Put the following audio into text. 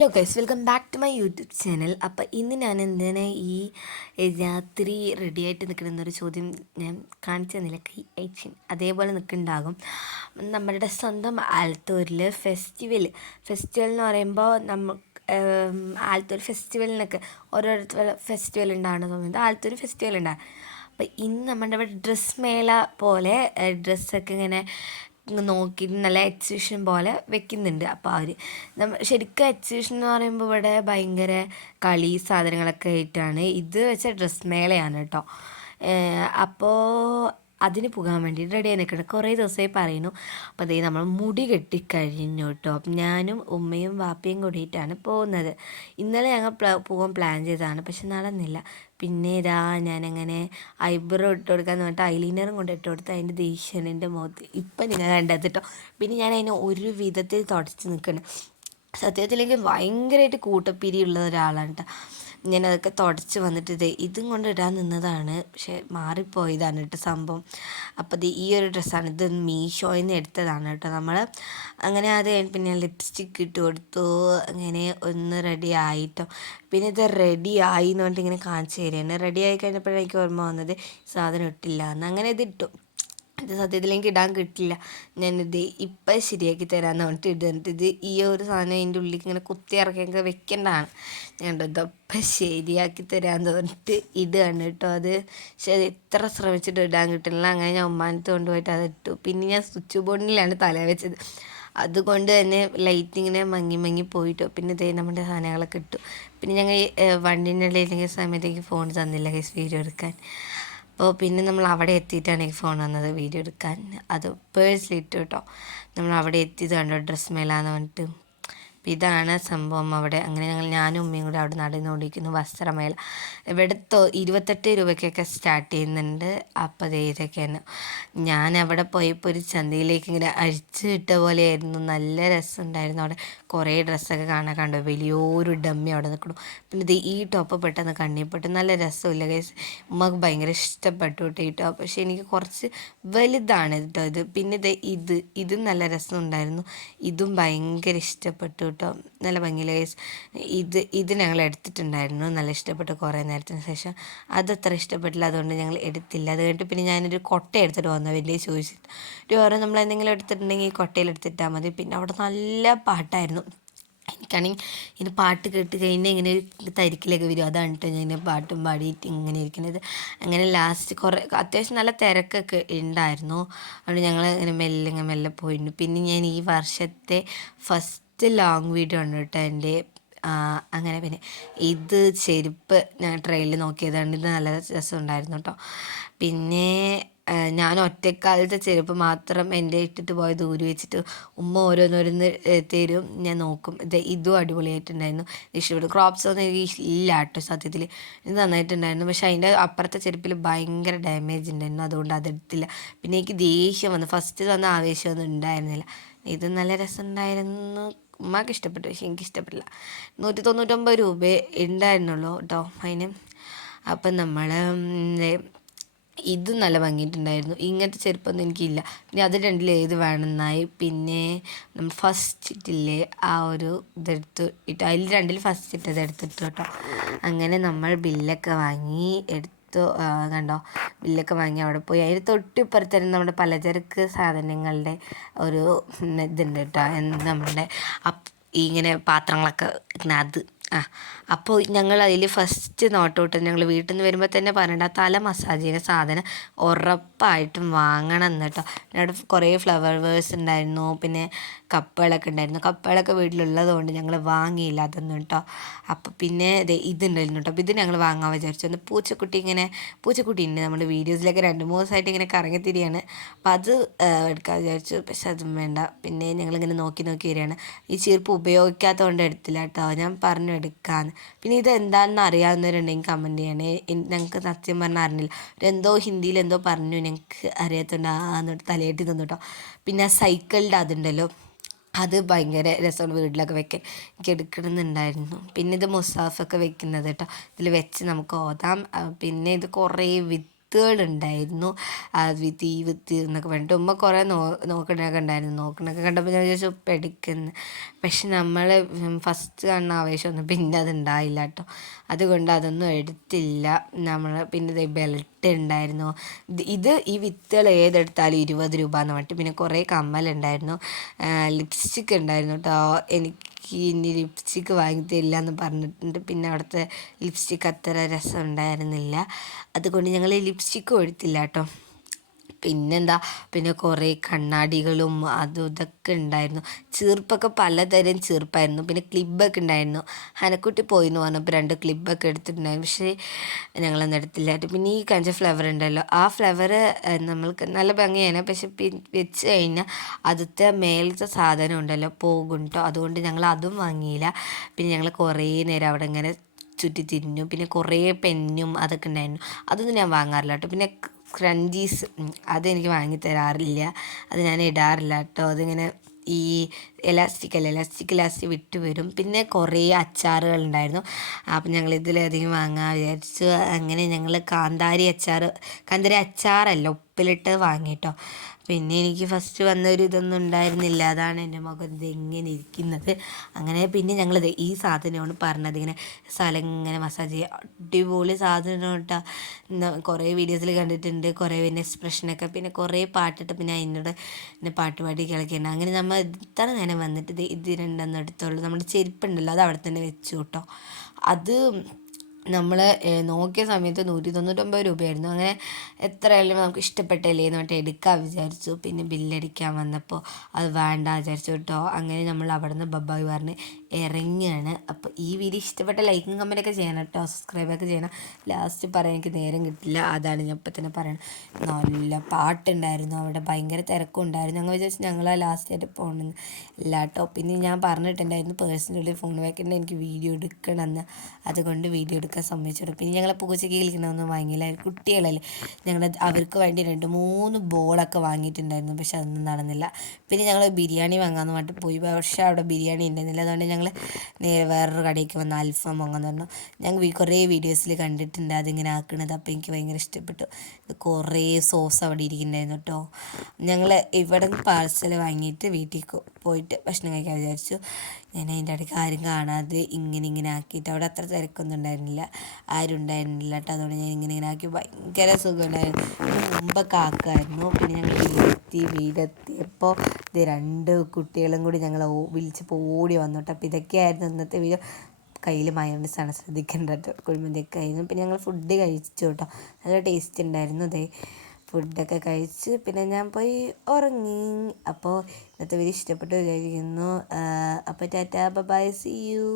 Hello guys, welcome back to my YouTube channel. അപ്പോൾ ഇന്ന് ഞാൻ എന്തിനാ ഈ രാത്രി റെഡി ആയിട്ട് നിൽക്കണമെന്നൊരു ചോദ്യം ഞാൻ കാണിച്ചു തന്നില്ല. കൈ അയച്ചിൻ അതേപോലെ നിൽക്കുന്നുണ്ടാകും. നമ്മളുടെ സ്വന്തം ആലത്തൂരിൽ ഫെസ്റ്റിവൽ എന്ന് പറയുമ്പോൾ ആലത്തൂർ ഫെസ്റ്റിവലിനൊക്കെ ഓരോരുത്തർ ഫെസ്റ്റിവൽ ഉണ്ടാകുന്ന സമയത്ത് ആലത്തൂർ ഫെസ്റ്റിവൽ ഉണ്ടാകും. അപ്പോൾ ഇന്ന് നമ്മുടെ ഇവിടെ ഡ്രസ്സ് മേള പോലെ ഡ്രസ്സൊക്കെ ഇങ്ങനെ നോക്കി നല്ല എക്സിബിഷൻ പോലെ വെക്കുന്നുണ്ട്. അപ്പോൾ അവർ ശരിക്കും എക്സിബിഷൻ എന്ന് പറയുമ്പോൾ ഇവിടെ ഭയങ്കര കളി സാധനങ്ങളൊക്കെ ആയിട്ടാണ്. ഇത് വെച്ച ഡ്രസ്സ് മേളയാണ് കേട്ടോ. അപ്പോൾ അതിന് പോകാൻ വേണ്ടി റെഡി ആയി നിൽക്കണം. കുറേ ദിവസമായി പറയുന്നു. അപ്പോൾ അതേ നമ്മൾ മുടി കെട്ടിക്കഴിഞ്ഞു കേട്ടോ. അപ്പം ഞാനും ഉമ്മയും വാപ്പയും കൂടിയിട്ടാണ് പോകുന്നത്. ഇന്നലെ ഞങ്ങൾ പോകാൻ പ്ലാൻ ചെയ്തതാണ്, പക്ഷെ നടന്നില്ല. പിന്നെ ഇതാ ഞാനങ്ങനെ ഐബ്രോ ഇട്ട് കൊടുക്കാമെന്ന് പറഞ്ഞിട്ട് ഐലൈനറും കൊണ്ട് ഇട്ട് കൊടുത്ത് അതിൻ്റെ ദേഷ്യം എൻ്റെ മുഖത്ത് ഇപ്പം നിങ്ങൾ കണ്ടത് കേട്ടോ. പിന്നെ ഞാൻ അതിനെ ഒരു വിധത്തിൽ തുടച്ച് നിൽക്കണം. സത്യത്തിലേക്ക് ഭയങ്കരമായിട്ട് കൂട്ടപ്പിരിയുള്ള ഒരാളാണ് കേട്ടോ. ഞാനതൊക്കെ തുടച്ച് വന്നിട്ട് ഇതും കൊണ്ട് ഇടാൻ നിന്നതാണ്, പക്ഷെ മാറിപ്പോയതാണ് കേട്ടോ സംഭവം. അപ്പോൾ ഈ ഒരു ഡ്രസ്സാണ്, ഇത് മീഷോയിൽ നിന്ന് എടുത്തതാണ് കേട്ടോ നമ്മൾ. അങ്ങനെ അത് പിന്നെ ലിപ്സ്റ്റിക്ക് ഇട്ട് കൊടുത്തു. അങ്ങനെ ഒന്ന് റെഡി ആയിട്ടോ. പിന്നെ ഇത് റെഡി ആയി എന്ന് പറഞ്ഞിട്ട് ഇങ്ങനെ കാണിച്ചു തരികയാണ്. റെഡി ആയി കഴിഞ്ഞപ്പോഴാണ് എനിക്ക് ഓർമ്മ വന്നത് സാധനം ഇട്ടില്ല എന്ന്. അങ്ങനെ ഇതിട്ടു. ഇത് സത്യത്തിൽ എനിക്ക് ഇടാൻ കിട്ടില്ല. ഞാനിത് ഇപ്പം ശരിയാക്കി തരാമെന്ന് പറഞ്ഞിട്ട് ഇടുന്നിട്ട് ഈ ഒരു സാധനം അതിൻ്റെ ഉള്ളിൽ ഇങ്ങനെ കുത്തി ഇറക്കിയൊക്കെ വെക്കേണ്ടതാണ്. ഞാൻ ഇതപ്പം ശരിയാക്കി തരാമെന്ന് പറഞ്ഞിട്ട് ഇടുകയാണ് കേട്ടോ. അത് ശരി, എത്ര ശ്രമിച്ചിട്ട് ഇടാൻ കിട്ടില്ല. അങ്ങനെ ഞാൻ ഉമ്മാനത്ത് കൊണ്ടുപോയിട്ട് അത് ഇട്ടു. പിന്നെ ഞാൻ സ്വിച്ച് ബോർഡിലാണ് തല വെച്ചത്. അതുകൊണ്ട് തന്നെ ലൈറ്റിങ്ങനെ മങ്ങി മങ്ങി പോയിട്ടോ. പിന്നെ നമ്മുടെ സാധനങ്ങളൊക്കെ ഇട്ടു. പിന്നെ ഞങ്ങൾ വണ്ടീൻ്റെ ഇടയിലേക്ക് സമയത്തേക്ക് ഫോൺ തന്നില്ല കേസ് വീഡിയോ എടുക്കാൻ. അപ്പോൾ പിന്നെ നമ്മൾ അവിടെ എത്തിയിട്ടാണ് ഈ ഫോൺ വന്നത് വീഡിയോ എടുക്കാൻ. അത് പേഴ്സിലിട്ടു കേട്ടോ. നമ്മൾ അവിടെ എത്തിയത് കണ്ടോ, ഡ്രസ്സ് മേലാന്ന് പറഞ്ഞിട്ട്. അപ്പോൾ ഇതാണ് സംഭവം അവിടെ. അങ്ങനെ ഞാനും ഉമ്മയും കൂടെ അവിടെ നടന്നുകൊണ്ടിരിക്കുന്നു. വസ്ത്രമേള ഇവിടെ 28 രൂപയ്ക്കൊക്കെ സ്റ്റാർട്ട് ചെയ്യുന്നുണ്ട്. അപ്പോൾ ഇതൊക്കെയാണ്. ഞാൻ അവിടെ പോയപ്പോൾ ഒരു ചന്തയിലേക്ക് ഇങ്ങനെ അഴിച്ചു വിട്ട പോലെയായിരുന്നു. നല്ല രസമുണ്ടായിരുന്നു. അവിടെ കുറേ ഡ്രസ്സൊക്കെ കണ്ടു. വലിയൊരു ഡമ്മി അവിടെ നിൽക്കണം. പിന്നെ ഈ ടോപ്പ് പെട്ടെന്ന് കണ്ണിപ്പെട്ടു. നല്ല രസമില്ല ഗൈസ്. ഉമ്മക്ക് ഭയങ്കര ഇഷ്ടപ്പെട്ടു കേട്ടോ ഈ ടോപ്പ്. പക്ഷേ എനിക്ക് കുറച്ച് വലുതാണ് കേട്ടോ ഇത്. പിന്നെ ഇതും നല്ല രസമുണ്ടായിരുന്നു. ഇതും ഭയങ്കര ഇഷ്ടപ്പെട്ടു കേട്ടോ. നല്ല ഭംഗിയില്ല ഗൈസ്. ഇത് ഞങ്ങൾ എടുത്തിട്ടുണ്ടായിരുന്നു. നല്ല ഇഷ്ടപ്പെട്ടു കുറേ നേരത്തിന് ശേഷം. അതത്ര ഇഷ്ടപ്പെട്ടില്ല, അതുകൊണ്ട് ഞങ്ങൾ എടുത്തില്ല. അത് കഴിഞ്ഞിട്ട് പിന്നെ ഞാനൊരു കൊട്ട എടുത്തിട്ട് വന്നു. വലിയ ചോദിച്ചിട്ട് ഓരോ നമ്മൾ എന്തെങ്കിലും എടുത്തിട്ടുണ്ടെങ്കിൽ ഈ കൊട്ടയിൽ എടുത്തിട്ടാൽ മതി. പിന്നെ അവിടെ നല്ല പാട്ടായിരുന്നു. എനിക്കാണെങ്കിൽ ഇങ്ങനെ പാട്ട് കേട്ട് കഴിഞ്ഞാൽ ഇങ്ങനെ ഒരു തരിക്കിലൊക്കെ വരും. അതാണ് കേട്ടോ ഞാൻ ഇങ്ങനെ പാട്ടും പാടിയിട്ട് ഇങ്ങനെ ഇരിക്കുന്നത്. അങ്ങനെ ലാസ്റ്റ് കുറേ അത്യാവശ്യം നല്ല തിരക്കൊക്കെ ഉണ്ടായിരുന്നു. അതുകൊണ്ട് ഞങ്ങൾ ഇങ്ങനെ മെല്ലെ പോയിരുന്നു. പിന്നെ ഞാൻ ഈ വർഷത്തെ ഫസ്റ്റ് ലോങ് വീഡിയോ ആണ് കേട്ടോ എൻ്റെ. അങ്ങനെ പിന്നെ ഇത് ചെരുപ്പ് ഞാൻ ട്രെയിനിൽ നോക്കിയതാണ്. ഇത് നല്ല രസമുണ്ടായിരുന്നു കേട്ടോ. പിന്നെ ഞാൻ ഒറ്റക്കാലത്തെ ചെരുപ്പ് മാത്രം എൻ്റെ ഇട്ടിട്ട് പോയത് ഊരി വെച്ചിട്ട് ഉമ്മ ഓരോന്നോരോന്ന് തരും, ഞാൻ നോക്കും. ഇതും അടിപൊളിയായിട്ടുണ്ടായിരുന്നു. ഇഷ്ടപ്പെട്ടു. ക്രോപ്സ് ഒന്നും എനിക്ക് ഇല്ല കേട്ടോ സത്യത്തിൽ. ഇത് നന്നായിട്ടുണ്ടായിരുന്നു. പക്ഷെ അതിൻ്റെ അപ്പുറത്തെ ചെരുപ്പിൽ ഭയങ്കര ഡാമേജ് ഉണ്ടായിരുന്നു. അതുകൊണ്ട് അതെടുത്തില്ല. പിന്നെ എനിക്ക് ദേഷ്യം വന്നു. ഫസ്റ്റ് വന്ന ആവേശമൊന്നും ഉണ്ടായിരുന്നില്ല. ഇത് നല്ല രസമുണ്ടായിരുന്നു. ഉമ്മക്ക് ഇഷ്ടപ്പെട്ടു, പക്ഷെ എനിക്ക് ഇഷ്ടപ്പെട്ടില്ല. 199 രൂപ ഉണ്ടായിരുന്നുള്ളൂ കേട്ടോ അതിന്. അപ്പം നമ്മൾ ഇത് നല്ല ഭംഗിയിട്ടുണ്ടായിരുന്നു. ഇങ്ങനത്തെ ചെരുപ്പൊന്നും എനിക്കില്ല. പിന്നെ അത് രണ്ടിൽ ഏത് വേണമെന്നായി. പിന്നെ നമ്മൾ ഫസ്റ്റ് ഇട്ടില്ലേ ആ ഒരു ഇതെടുത്ത് ഇട്ട്, അതിൽ രണ്ടിൽ ഫസ്റ്റ് ഇട്ടത് എടുത്തിട്ടു കേട്ടോ. അങ്ങനെ നമ്മൾ ബില്ലൊക്കെ വാങ്ങി എടുത്തു. കണ്ടോ, ബില്ലൊക്കെ വാങ്ങി അവിടെ പോയി. അതിന് തൊട്ടിപ്പുറത്ത് തന്നെ നമ്മുടെ പലചരക്ക് സാധനങ്ങളുടെ ഒരു ഇതുണ്ട് കേട്ടോ. നമ്മുടെ ഇങ്ങനെ പാത്രങ്ങളൊക്കെ അത് അപ്പോൾ ഞങ്ങൾ അതിൽ ഫസ്റ്റ് നോട്ടൗട്ട് ഞങ്ങൾ വീട്ടിൽ നിന്ന് വരുമ്പോൾ തന്നെ പറയണ്ട, തല മസാജ് ചെയ്യുന്ന സാധനം ഉറപ്പായിട്ടും വാങ്ങണം എന്ന് കേട്ടോ. അവിടെ കുറേ ഫ്ലവർ വേഴ്സ് ഉണ്ടായിരുന്നു. പിന്നെ കപ്പുകളൊക്കെ ഉണ്ടായിരുന്നു. കപ്പുകളൊക്കെ വീട്ടിലുള്ളത് കൊണ്ട് ഞങ്ങൾ വാങ്ങിയില്ല അതൊന്നും കേട്ടോ. അപ്പോൾ പിന്നെ ഇതുണ്ടായിരുന്നു കേട്ടോ. അപ്പോൾ ഇത് ഞങ്ങൾ വാങ്ങാൻ വിചാരിച്ചു. ഒന്ന് പൂച്ചക്കുട്ടി ഉണ്ട് നമ്മുടെ വീഡിയോസിലൊക്കെ 2-3 ദിവസമായിട്ട് ഇങ്ങനെ കറങ്ങിത്തിരിയാണ്. അപ്പോൾ അത് എടുക്കാൻ വിചാരിച്ചു, പക്ഷെ അതും വേണ്ട. പിന്നെ ഞങ്ങളിങ്ങനെ നോക്കി വരികയാണ്. ഈ ചീർപ്പ് ഉപയോഗിക്കാത്തത് കൊണ്ട് എടുത്തില്ല കേട്ടോ. ഞാൻ പറഞ്ഞു എടുക്കാമെന്ന്. പിന്നെ ഇത് എന്താണെന്ന് അറിയാവുന്നവരുണ്ടെങ്കിൽ കമൻറ്റ് ചെയ്യണേ. ഞങ്ങൾക്ക് സത്യം പറഞ്ഞാൽ അറിഞ്ഞില്ല. എന്തോ ഹിന്ദിയിൽ എന്തോ പറഞ്ഞു, ഞങ്ങൾക്ക് അറിയാത്തതുകൊണ്ട് എന്നിട്ട് തലയാട്ടി തന്നു കേട്ടോ. പിന്നെ സൈക്കിളിൻ്റെ അതുണ്ടല്ലോ, അത് ഭയങ്കര രസമാണ് വീട്ടിലൊക്കെ വെക്കാൻ. എനിക്ക് എടുക്കണമെന്നുണ്ടായിരുന്നു. പിന്നെ ഇത് മുസാഫൊക്കെ വെക്കുന്നത് കേട്ടോ. ഇതിൽ വെച്ച് നമുക്ക് ഓതാം. പിന്നെ ഇത് കുറേ വിത്തുകളുണ്ടായിരുന്നു. ഈ വിത്ത് എന്നൊക്കെ പറഞ്ഞിട്ട് ഉമ്മ കുറേ നോക്കണൊക്കെ ഉണ്ടായിരുന്നു. നോക്കണൊക്കെ കണ്ടപ്പോൾ ഞാൻ വിചാരിച്ചു പഠിക്കുന്നു. പക്ഷെ നമ്മൾ ഫസ്റ്റ് കാണുന്ന ആവേശമൊന്നും പിന്നെ അത് ഉണ്ടായില്ല കേട്ടോ. അതുകൊണ്ട് അതൊന്നും എടുത്തില്ല. നമ്മൾ പിന്നെ ബെൽറ്റ് ഉണ്ടായിരുന്നു. ഈ വിത്തുകൾ ഏതെടുത്താലും 20 രൂപ എന്ന് പറഞ്ഞിട്ട് പിന്നെ കുറേ കമ്മലുണ്ടായിരുന്നു, ലിപ്സ്റ്റിക്ക് ഉണ്ടായിരുന്നു കേട്ടോ. എനിക്ക് ഇനി ലിപ്സ്റ്റിക്ക് വാങ്ങി തരില്ല എന്ന് പറഞ്ഞിട്ടുണ്ട്. പിന്നെ അവിടുത്തെ ലിപ്സ്റ്റിക്ക് അത്ര രസം ഉണ്ടായിരുന്നില്ല, അതുകൊണ്ട് ഞങ്ങൾ ലിപ്സ്റ്റിക്കും എടുത്തില്ല കേട്ടോ. പിന്നെന്താ, പിന്നെ കുറേ കണ്ണാടികളും അതും ഇതൊക്കെ ഉണ്ടായിരുന്നു. ചീർപ്പൊക്കെ പലതരം ചീർപ്പായിരുന്നു. പിന്നെ ക്ലിപ്പൊക്കെ ഉണ്ടായിരുന്നു. ഹനക്കുട്ടി പോയി എന്ന് പറഞ്ഞപ്പോൾ 2 ക്ലിപ്പൊക്കെ എടുത്തിട്ടുണ്ടായിരുന്നു. പക്ഷേ ഞങ്ങളൊന്നും എടുത്തില്ലായിട്ട്. പിന്നെ ഈ കഞ്ച ഫ്ലവർ ഉണ്ടല്ലോ, ആ ഫ്ലവർ നമ്മൾക്ക് നല്ല ഭംഗിയാണ്. പക്ഷെ വെച്ച് കഴിഞ്ഞാൽ അതിലത്തെ മേലത്തെ സാധനം ഉണ്ടല്ലോ പോകും കേട്ടോ. അതുകൊണ്ട് ഞങ്ങൾ അതും വാങ്ങിയില്ല. പിന്നെ ഞങ്ങൾ കുറേ നേരം അവിടെ ഇങ്ങനെ ചുറ്റി തിരിഞ്ഞു. പിന്നെ കുറേ പെന്നും അതൊക്കെ ഉണ്ടായിരുന്നു. അതൊന്നും ഞാൻ വാങ്ങാറില്ല കേട്ടോ. പിന്നെ ക്രഞ്ചീസ് അതെനിക്ക് വാങ്ങി തരാറില്ല, അത് ഞാൻ ഇടാറില്ല കേട്ടോ. അതിങ്ങനെ ഈ എലാസ്റ്റിക് വിട്ട് വരും. പിന്നെ കുറേ അച്ചാറുകൾ ഉണ്ടായിരുന്നു. അപ്പം ഞങ്ങൾ ഇതിലധികം വാങ്ങാൻ വിചാരിച്ചു. അങ്ങനെ ഞങ്ങൾ കാന്താരി അച്ചാറല്ല, ഉപ്പിലിട്ട് വാങ്ങിട്ടോ. പിന്നെ എനിക്ക് ഫസ്റ്റ് വന്നൊരു ഇതൊന്നും ഉണ്ടായിരുന്നില്ല, അതാണ് എൻ്റെ മുഖം ഇതെങ്ങനെ ഇരിക്കുന്നത്. അങ്ങനെ പിന്നെ ഞങ്ങളിത് ഈ സാധനമാണ് പറഞ്ഞത്, ഇങ്ങനെ സ്ഥലം ഇങ്ങനെ മസാജ് ചെയ്യുക. അടിപൊളി സാധനം കേട്ടോ. കുറേ വീഡിയോസിൽ കണ്ടിട്ടുണ്ട്, കുറേ പിന്നെ എക്സ്പ്രഷനൊക്കെ, പിന്നെ കുറേ പാട്ടിട്ട് പിന്നെ അതിനോട് പിന്നെ പാട്ട് പാടി കളിക്കുന്നുണ്ട്. അങ്ങനെ നമ്മൾ ഇത്ര നേരം വന്നിട്ട് ഇത് രണ്ടെണ്ണം എടുത്തുള്ളൂ. നമ്മുടെ ചെരുപ്പുണ്ടല്ലോ അത് അവിടെ തന്നെ വെച്ചു കേട്ടോ. അത് നമ്മൾ നോക്കിയ സമയത്ത് 199 രൂപയായിരുന്നു. അങ്ങനെ എത്രയായാലും നമുക്ക് ഇഷ്ടപ്പെട്ടല്ലേ എന്ന് പറഞ്ഞിട്ട് എടുക്കാൻ വിചാരിച്ചു. പിന്നെ ബില്ലടിക്കാൻ വന്നപ്പോൾ അത് വേണ്ട വിചാരിച്ചു കേട്ടോ. അങ്ങനെ നമ്മൾ അവിടെ നിന്ന് ബബ്ബായ് പറഞ്ഞ് ഇറങ്ങിയാണ്. അപ്പോൾ ഈ വീഡിയോ ഇഷ്ടപ്പെട്ട ലൈക്കും കമൻറ്റൊക്കെ ചെയ്യണം കേട്ടോ, സബ്സ്ക്രൈബൊക്കെ ചെയ്യണം. ലാസ്റ്റ് പറയാൻ എനിക്ക് നേരം കിട്ടില്ല, അതാണ് ഞാൻ ഇപ്പം തന്നെ പറയണം. നല്ല പാട്ടുണ്ടായിരുന്നു അവിടെ, ഭയങ്കര തിരക്കും ഉണ്ടായിരുന്നു. ഞങ്ങൾ വിചാരിച്ചു ഞങ്ങളാ ലാസ്റ്റായിട്ട് പോകണമെന്ന് ഇല്ല കേട്ടോ. പിന്നെ ഞാൻ പറഞ്ഞിട്ടുണ്ടായിരുന്നു പേഴ്സണലി ഫോൺ വെക്കേണ്ട, എനിക്ക് വീഡിയോ എടുക്കണമെന്ന്. അതുകൊണ്ട് വീഡിയോ എടുക്കാൻ സമ്മതിച്ചു. പിന്നെ ഞങ്ങളെ പൂച്ചയ്ക്ക് കളിക്കണമെന്നൊന്നും വാങ്ങിയില്ല, കുട്ടികളല്ലേ. അവർക്ക് വേണ്ടി 2-3 ബോളൊക്കെ വാങ്ങിയിട്ടുണ്ടായിരുന്നു, പക്ഷെ അതൊന്നും നടന്നില്ല. പിന്നെ ഞങ്ങൾ ബിരിയാണി വാങ്ങാമെന്ന് പറഞ്ഞിട്ട് പോയി, പക്ഷേ അവിടെ ബിരിയാണി ഉണ്ടായിരുന്നില്ല. അതുകൊണ്ട് ഞങ്ങൾ നേരെ വേറൊരു കടയ്ക്ക് വന്ന് അൽഫാം വാങ്ങാമെന്ന് പറഞ്ഞു. ഞങ്ങൾ കുറേ വീഡിയോസിൽ കണ്ടിട്ടുണ്ട് അതിങ്ങനെ ആക്കണത്, അപ്പോൾ എനിക്ക് ഭയങ്കര ഇഷ്ടപ്പെട്ടു. കുറേ സോസ് അവിടെ ഇരിക്കുന്നുണ്ടായിരുന്നു കേട്ടോ. ഞങ്ങൾ ഇവിടെ നിന്ന് പാർസൽ വാങ്ങിയിട്ട് വീട്ടിൽ പോയിട്ട് ഭക്ഷണം കഴിക്കാൻ വിചാരിച്ചു. ഞാൻ അതിൻ്റെ ഇടയ്ക്ക് ആരും കാണാതെ ഇങ്ങനെ ആക്കിയിട്ട്, അവിടെ അത്ര തിരക്കൊന്നും ഉണ്ടായിരുന്നില്ല, ആരും ഉണ്ടായിരുന്നില്ല കേട്ടോ. അതുകൊണ്ട് ഞാൻ ഇങ്ങനെ ആക്കി, ഭയങ്കര സുഖമുണ്ടായിരുന്നു. മുമ്പൊക്കെ ആക്കുമായിരുന്നു. പിന്നെ ഞങ്ങൾ വീടെത്തിയപ്പോൾ ഇത് 2 കുട്ടികളും കൂടി ഞങ്ങൾ വിളിച്ചപ്പോൾ ഓടി വന്നു കേട്ടോ. അപ്പോൾ ഇതൊക്കെയായിരുന്നു ഇന്നത്തെ വീഡിയോ. കയ്യിൽ മയോണൈസാണ്, ശ്രദ്ധിക്കേണ്ട കേട്ടോ. കുഴിമന്തിയൊക്കെ ആയിരുന്നു. പിന്നെ ഞങ്ങൾ ഫുഡ് കഴിച്ചു കേട്ടോ, നല്ല ടേസ്റ്റ് ഉണ്ടായിരുന്നു. ഫുഡൊക്കെ കഴിച്ച് പിന്നെ ഞാൻ പോയി ഉറങ്ങി. അപ്പോൾ ഇന്നത്തെ വീഡിയോ ഇഷ്ടപ്പെട്ടു വിചാരിക്കുന്നു. അപ്പോൾ ടാറ്റാ ബൈ, സീ യു.